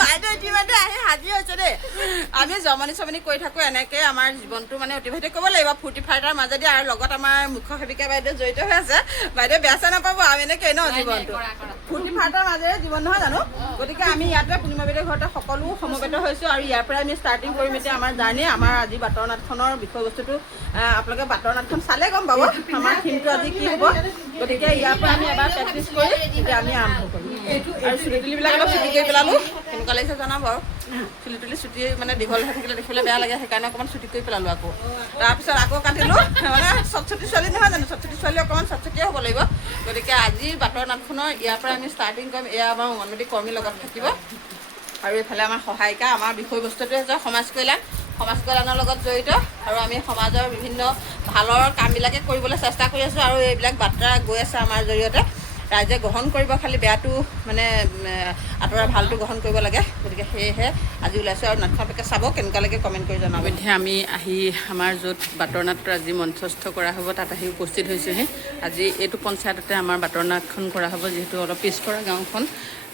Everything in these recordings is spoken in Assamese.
বাইদেউ ইতিমধ্যে আহি হাজিৰ হৈছে দেই আমি জমনি চমনি কৰি থাকোঁ এনেকৈ আমাৰ জীৱনটো মানে অতিবাহিত কৰিব লাগিব ফূৰ্তি ফাৰ্তাৰ মাজেদি আৰু লগত আমাৰ মুখ্য সেৱিকা বাইদেউ জড়িত হৈ আছে বাইদেউ বেয়া চেয়া নাপাব আমি এনেকৈ ন জীৱনটো ফূৰ্তি ফাৰ্তাৰ মাজেৰে জীৱন নহয় জানো গতিকে আমি ইয়াতে পূৰ্ণিমা বাইদেউৰ ঘৰতে সকলো সমবেত হৈছোঁ আৰু ইয়াৰ পৰা আমি ষ্টাৰ্টিং কৰিম এতিয়া আমাৰ জাৰ্ণি আমাৰ আজি বাটৰ নাটখনৰ বিষয়বস্তুটো আপোনালোকে বাটৰ নাটখন চালে গম পাব আমাৰ থিমটো আজি কি হ'ব গতিকে ইয়াৰ পৰা আমি এবাৰ প্ৰেক্টিচ কৰি এতিয়া আমি আৰম্ভ কৰিম আৰু চুলি তুলিবিলাক অলপ চুটি কৰি পেলালোঁ কেনেকুৱা লাগিছে জনাব আৰু চুলি তুলি চুটি মানে দীঘল হৈ থাকিলে দেখিবলৈ বেয়া লাগে সেইকাৰণে অকণমান চুটি কৰি পেলালোঁ আকৌ তাৰপিছত আকৌ কাটিলোঁ মানে চটচটি ছোৱালী নহয় জানো চটচটি ছোৱালী অকণমান চটচটিয়ে হ'ব লাগিব গতিকে আজি বাটৰ নাটখনৰ ইয়াৰ পৰা আমি ষ্টাৰ্টিং কৰিম এয়া আমাৰ অংগনবাদী কৰ্মীৰ লগত থাকিব আৰু এইফালে আমাৰ সহায়িকা আমাৰ বিষয়বস্তুটোৱে হৈছে সমাজ কল্যাণৰ লগত জড়িত আৰু আমি সমাজৰ বিভিন্ন ভালৰ কামবিলাকে কৰিবলৈ চেষ্টা কৰি আছোঁ আৰু এইবিলাক বাৰ্তা গৈ আছে আমাৰ জৰিয়তে ৰাইজে গ্ৰহণ কৰিব খালি বেয়াটো মানে আঁতৰা ভালটো গ্ৰহণ কৰিব লাগে গতিকে সেয়েহে আজি ওলাইছোঁ আৰু নাটখনকে চাব কেনেকুৱা লাগে কমেণ্ট কৰি জনাব এতিয়া আমি আহি আমাৰ য'ত বাটৰ নাট আজি মঞ্চস্থ কৰা হ'ব তাত আহি উপস্থিত হৈছোঁহি আজি এইটো পঞ্চায়ততে আমাৰ বাটৰ নাটখন কৰা হ'ব যিহেতু অলপ পিছপৰা গাঁওখন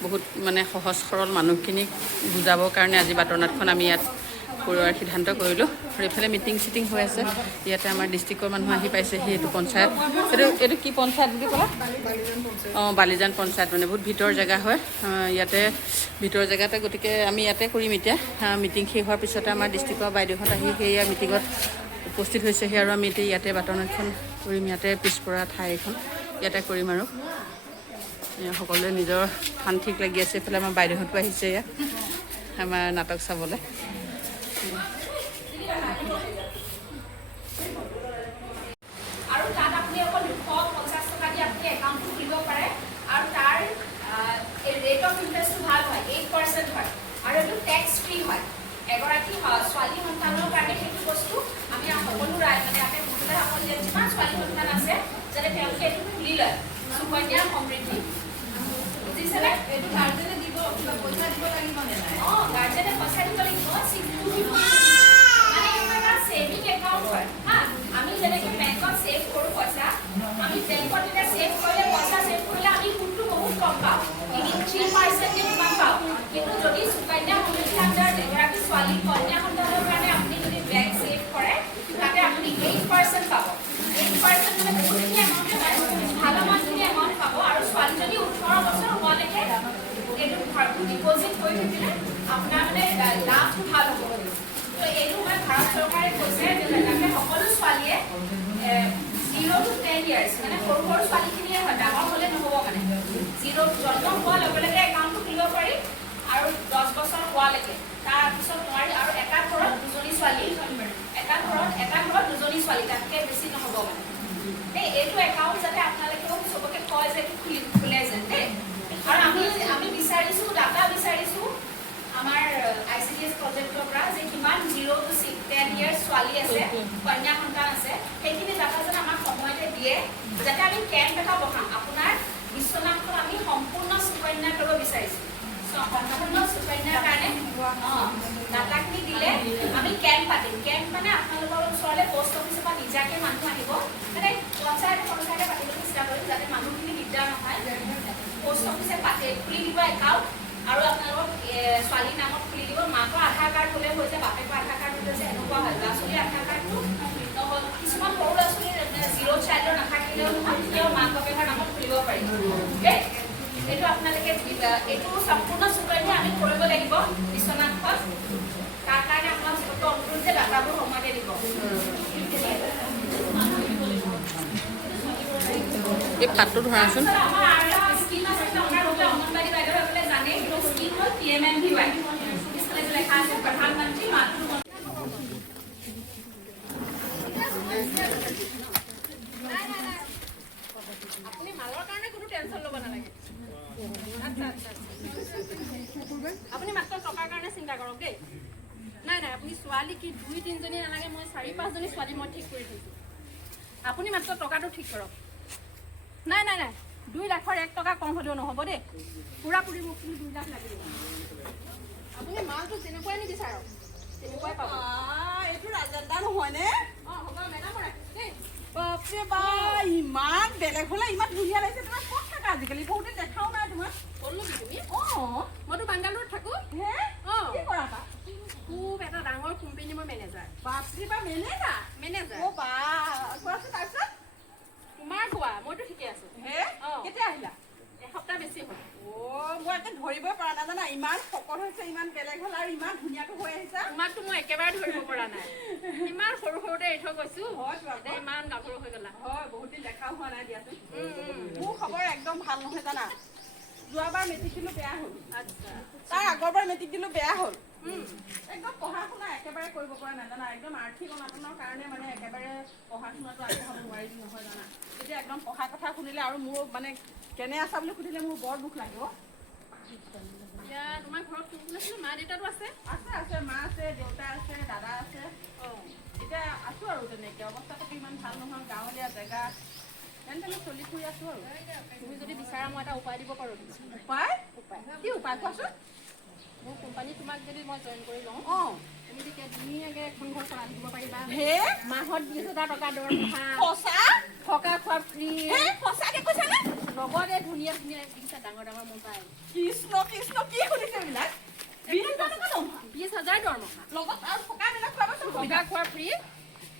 বহুত মানে সহজ সৰল মানুহখিনিক বুজাবৰ কাৰণে আজি বাটৰ নাটখন আমি ইয়াত কৰোৱাৰ সিদ্ধান্ত কৰিলোঁ আৰু এইফালে মিটিং চিটিং হৈ আছে ইয়াতে আমাৰ ডিষ্ট্ৰিক্টৰ মানুহ আহি পাইছে সেইটো পঞ্চায়ত এইটো কি পঞ্চায়ত বুলি ক'লা অঁ বালিজান পঞ্চায়ত মানে বহুত ভিতৰ জেগা হয় ইয়াতে ভিতৰ জেগাতে গতিকে আমি ইয়াতে কৰিম এতিয়া মিটিং শেষ হোৱাৰ পিছতে আমাৰ ডিষ্ট্ৰিক্টৰ বাইদেউহঁত আহি সেয়া মিটিঙত উপস্থিত হৈছেহি আৰু আমি এতিয়া ইয়াতে বাটৰ নাটখন কৰিম ইয়াতে পিছপৰা ঠাই এখন ইয়াতে কৰিম আৰু সকলোৱে নিজৰ কাণ ঠিক লাগি আছে এইফালে আমাৰ বাইদেউহঁতো আহিছে ইয়াত আমাৰ নাটক চাবলৈ আৰু তাত আপুনি অকল 250 টকা দি আপুনি একাউণ্টটো খুলিব পাৰে আৰু তাৰ ৰেট অফ ইণ্টাৰেষ্টটো ভাল হয় 8% হয় আৰু এইটো টেক্স ফ্ৰী হয় এগৰাকী ছোৱালী সন্তানৰ কাৰণে সেইটো বস্তু আমি সকলো মানে আমি মহিলাসকল যিমান ছোৱালী সন্তান আছে যাতে তেওঁলোকে এইটো খুলি লয় সুকন্যা সমৃদ্ধি বুজিছেনে এইটো গাৰ্জেনে দিব পইচা দিব লাগিব নে নাই অঁ গাৰ্জেনে পইচা দিব লাগিব সেভিং একাউণ্ট হয় হা আমি যেনেকৈ বেংকত সেভ কৰোঁ পইচা আমি বেংকত এতিয়া সেভ কৰিলে পইচা সেভ কৰিলে আমি সুদটো বহুত কম পাওঁ 3% কিমান পাওঁ কিন্তু যদি সুকন্যা সমৃদ্ধি আণ্ডাৰত এগৰাকী ছোৱালী কন্যা সন্তানৰ কাৰণে আপুনি যদি বেংক সেভ কৰে তাতে আপুনি 8% পাব 8% মানে বহুতখিনি এমাউণ্ট হয় ভালমানখিনি এমাউণ্ট পাব আৰু ছোৱালীজনী 18 বছৰ হোৱালৈকে এইটো ডিপজিট কৰি থাকিলে আপোনাৰ মানে লাভটো ভাল হ'ব তো এইটো মানে ভাৰত চৰকাৰে কৈছে যে যাতে সকলো ছোৱালীয়ে 0 to 10 years মানে সৰু সৰু ছোৱালীখিনিয়ে হয় ডাঙৰ হ'লে নহ'ব মানে 0 জন্ম হোৱাৰ লগে লগে একাউণ্টটো খুলিব পাৰি আৰু 10 বছৰ হোৱালৈকে তাৰপিছত নোৱাৰি আৰু এটা ঘৰত দুজনী ছোৱালী তাতকৈ বেছি নহ'ব মানে এইটো একাউণ্ট যাতে আপোনালোকে চবকে কয় যে খোলে যেন দেই আৰু আমি বিচাৰিছোঁ ডাটা বিচাৰিছোঁ আমাৰ ICDS প্ৰজেক্টৰ পৰা যে কিমান 0 to 10 years ছোৱালী আছে কন্যা সন্তান আছে সেইখিনি ডাটা যেন আমাক সময়তে দিয়ে যাতে আমি কেম্প এটা বহাম আপোনাৰ বিশ্বনাথখন আমি সম্পূৰ্ণ সুকন্যা কৰিব বিচাৰিছোঁ সম্পূৰ্ণ সুকন্যাৰ কাৰণে ডাটাখিনি দিলে আমি কেম্প পাতিম কেম্প মানে আপোনালোকৰ ওচৰলৈ পোষ্ট অফিচৰ পৰা নিজাকৈ মানুহ আহিব মানে পঞ্চায়তে পাতিবলৈ চেষ্টা কৰিম যাতে মানুহখিনি দিগদাৰ নহয় পোষ্ট অফিচে পাতে খুলি দিব একাউণ্ট আৰু আপোনালোকক ছোৱালীৰ নামত খুলি দিব মাকৰ আধাৰ কাৰ্ড হ'লে হৈছে বাপেকৰ আধাৰ কাৰ্ড হ'লে হৈছে এনেকুৱা হয় ল'ৰা ছোৱালীৰ আধাৰ কাৰ্ডটো নহ'ল কিছুমান সৰু ল'ৰা ছোৱালীৰ 0 চাইল্ডৰ নাথাকিলেও নহয় তেতিয়াও মাক বাপেকৰ নামত খুলিব পাৰিব এইটো আপোনালোকে এইটো সম্পূৰ্ণ সুকন্যা আমি কৰিব লাগিব বিশ্বনাথখন তাৰ কাৰণে আপোনাক চবকে অনুৰোধ যে ডাটাবোৰ সময়তে দিব এই পাতটো ধৰাচোন অংগনবাড়ী বাইদেউসকলে জানে সেইটো স্কিম হ'ল PMMVY পিছফালে যে লেখা আছে প্ৰধানমন্ত্ৰী মাতৃ আপুনি মালৰ কাৰণে কোনো টেনশ্যন ল'ব নালাগে আপুনি মাত্ৰ টকাৰ কাৰণে চিন্তা কৰক দেই নাই আপুনি ছোৱালী কি 2-3জনী নালাগে মই 4-5জনী ছোৱালী মই ঠিক কৰি থৈছোঁ আপুনি মাত্ৰ টকাটো ঠিক কৰক নাই 2 লাখৰ 1 টকা কম হ'লেও নহ'ব দেই পুৰাপুৰি মোক 2 লাখ লাগিব আপুনি মালটো যেনেকুৱাই নিবিচাৰক তেনেকুৱাই পাব এইটো ৰাজেন্দা নহয়নে অঁ হ'ব মেডাম দেই বাপৰে বা ইমান বেলেগ হ'লে ইমান ধুনীয়া লাগিছে তোমাৰ ক'ত থাকা আজিকালি বহুতে দেখাও নাই তোমাক ক'লো তুমি অঁ মইতো মেনেজাৰ মেনেজাৰ অ' বা কোৱাচোন তাৰপিছত তোমাৰ কোৱা মইতো ঠিকে আছো হে অ'। কেতিয়া আহিলা এসপ্তাহ বেছি হ'ল অ' মই একে ধৰিবই পৰা নাই জানা ইমান শকত হৈছে ইমান বেলেগ হ'ল আৰু ইমান ধুনীয়াকৈ হৈ আহিছা তোমাকতো মই একেবাৰে ধৰিব পৰা নাই ইমান সৰু সৰুতে এৰি থৈ গৈছো হয়তো আকৌ। এতিয়া ইমান গাভৰু হৈ গলা হয় বহুত দিন দেখাও হোৱা নাই দিয়াচোন মোৰ খবৰ একদম ভাল নহয় জানা যোৱাবাৰ মেট্ৰিক দিলোঁ বেয়া হ'ল আচ্ছা তাৰ আগৰবাৰ মেট্ৰিক দিলোঁ বেয়া হ'ল একদম পঢ়া শুনা একেবাৰে কৰিব পৰা নাই জানা একদম আৰ্থিক অনাটনৰ কাৰণে মানে একেবাৰে পঢ়া শুনাটো আগবঢ়াব নোৱাৰিলোঁ নহয় জানা এতিয়া একদম পঢ়া কথা শুনিলে আৰু মোৰ মানে কেনে আছা বুলি সুধিলে মোৰ বৰ দুখ লাগে অ' এতিয়া তোমাৰ ঘৰত কোন কোন আছিলে মা দেউতাটো আছে আছে আছে মা আছে দেউতা আছে দাদা আছে অঁ এতিয়া আছোঁ আৰু তেনেকৈ অৱস্থা পাতি ইমান ভাল নহয় গাঁৱলীয়া জেগা যেন তেনে চলি ফুৰি আছোঁ আৰু তুমি যদি বিচাৰা মই এটা উপায় দিব পাৰোঁ উপায় কি উপায় কোৱাচোন মোৰ কোম্পানী তোমাক যদি মই জইন কৰি লওঁ অঁ তুমি তেতিয়া ধুনীয়াকৈ এখন ঘৰ চলাই দিব পাৰিবা হে মাহত 20,000 টকা দৰমহা সঁচা থকা খোৱা ফ্ৰী হে সঁচাকৈ কৈছানে লগতে ধুনীয়া ধুনীয়া দেখিছা ডাঙৰ ডাঙৰ মোবাইল কৃষ্ণ কৃষ্ণ কি শুনিছে এইবিলাক 20,000 টকা দৰমহা 20,000 দৰমহা লগত আৰু থকা মেলা খোৱা বস্তু থকা খোৱা ফ্ৰী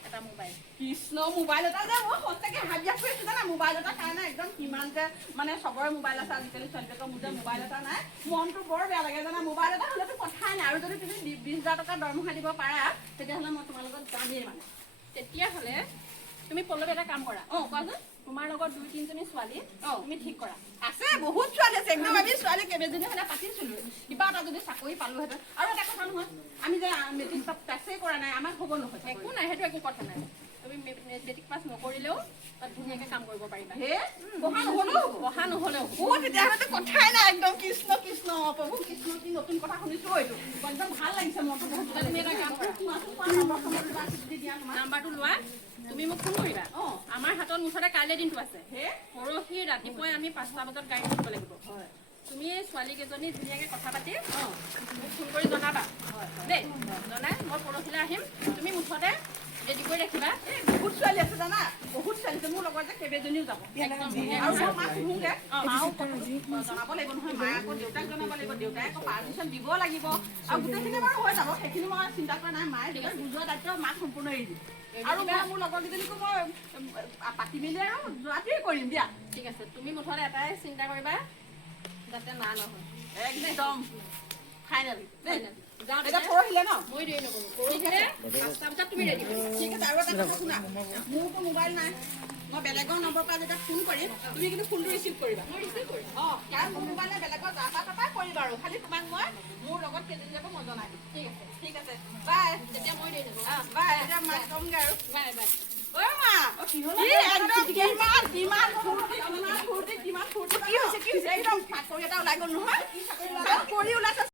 এটা মোবাইল কৃষ্ণ মোবাইল এটা যে মই সঁচাকৈ হাজিৰা কৰি আছোঁ জানা মোবাইল এটা কাৰণে একদম কিমান যে মানে চবৰে মোবাইল আছে আজিকালি ছোৱালীবিলাকৰ মোৰ যে মোবাইল এটা নাই মনটো বৰ বেয়া লাগে জানা মোবাইল এটা হ'লেতো কথাই নাই আৰু যদি তুমি 20,000 টকা দৰমহা দিব পাৰা তেতিয়াহ'লে মই তোমাৰ লগত যামেই মানে তেতিয়াহ'লে তুমি পল্লৱী এটা কাম কৰা অঁ কোৱাচোন তোমাৰ লগত 2-3জনী ছোৱালী অঁ তুমি ঠিক কৰা আছে বহুত ছোৱালী আছে একদম আমি ছোৱালী কেইবাজনী হ'লে পাতিছিলোঁ কিবা এটা যদি চাকৰি পালোহেঁতেন আৰু এটা কথা নহয় আমি যে মেট্ৰিক পাছেই কৰা নাই আমাক হ'ব নহয় একো নাই সেইটো একো কথা নাই তুমি মেট্ৰিক পাছ নকৰিলেও তাত ধুনীয়াকৈ কাম কৰিব পাৰিবা হে পঢ়া নহ'লেও হ'ব পঢ়া নহ'লেও অ' তেতিয়াহ'লেতো কথাই নাই একদম কৃষ্ণ কৃষ্ণ প্ৰভু কৃষ্ণ কি নতুন কথা শুনিছোঁ এইটো একদম ভাল লাগিছে মনটো বহুত ভাল তুমি এটা কাম কৰা নাম্বাৰটো লোৱা তুমি মোক ফোন কৰিবা অঁ আমাৰ হাতত মুঠতে কাইলৈ দিনটো আছে হে পৰহি ৰাতিপুৱাই আমি 5টা বজাত গাড়ী উঠিব লাগিব হয় তুমি এই ছোৱালীকেইজনী ধুনীয়াকৈ কথা পাতি অঁ মোক ফোন কৰি জনাবা দেই জনাই মই পৰহিলৈ আহিম তুমি মুঠতে ৰেডি কৰি ৰাখিবা এই বহুত ছোৱালী আছে জানা বহুত ছোৱালী আছে মোৰ লগত যে কেইবাজনীও যাব একদম আৰু মই মাক শুনোগে অঁ। মাও জনাব লাগিব নহয় মায়ে আকৌ দেউতাক জনাব লাগিব দেউতাই আকৌ পাৰ্মিশ্যন দিব লাগিব আৰু গোটেইখিনি বাৰু হৈ যাব সেইখিনি মই চিন্তা কৰা নাই মায়ে বুজোৱা দায়িত্ব মাক সম্পূৰ্ণ এৰি দিম আৰু মই মোৰ লগৰকেইজনীকো মই পাতি মেলি আৰু যোৱাটোৱে কৰিম দিয়া ঠিক আছে তুমি মুঠতে এটাই চিন্তা কৰিবা যাতে না নহয় একদম ফাইনেল দেই যাওঁতে এতিয়া পৰহিলে ন মই দেৰি নকৰোঁ পৰহিলৈ 5টা বজাত তুমি ৰেডি কৰিবা ঠিক আছে আৰু এটা কথা শুনা মোৰতো মোবাইল নাই মই বেলেগৰ নম্বৰৰ পৰা যেতিয়া ফোন কৰিম তুমি কিন্তু ফোনটো ৰিচিভ কৰিবা মই ৰিচিভ কৰিম অঁ কাৰণ মোৰ মোবাইল নাই বেলেগৰ যাবা তাপাই কৰিবা আৰু খালি তোমাক মই মোৰ লগত কেইজনী যাব মই জনাই দিম ঠিক আছে বাই তেতিয়া মই দেৰি নকৰোঁ বাই এতিয়া মাক ক'মগৈ আৰু বাই বাই ঐ মা কি একদম কিমান ফূৰ্তি কিমান ফূৰ্তি কিমান ফূৰ্তি কি হৈছে একদম চাকৰি এটা ওলাই গ'ল নহয়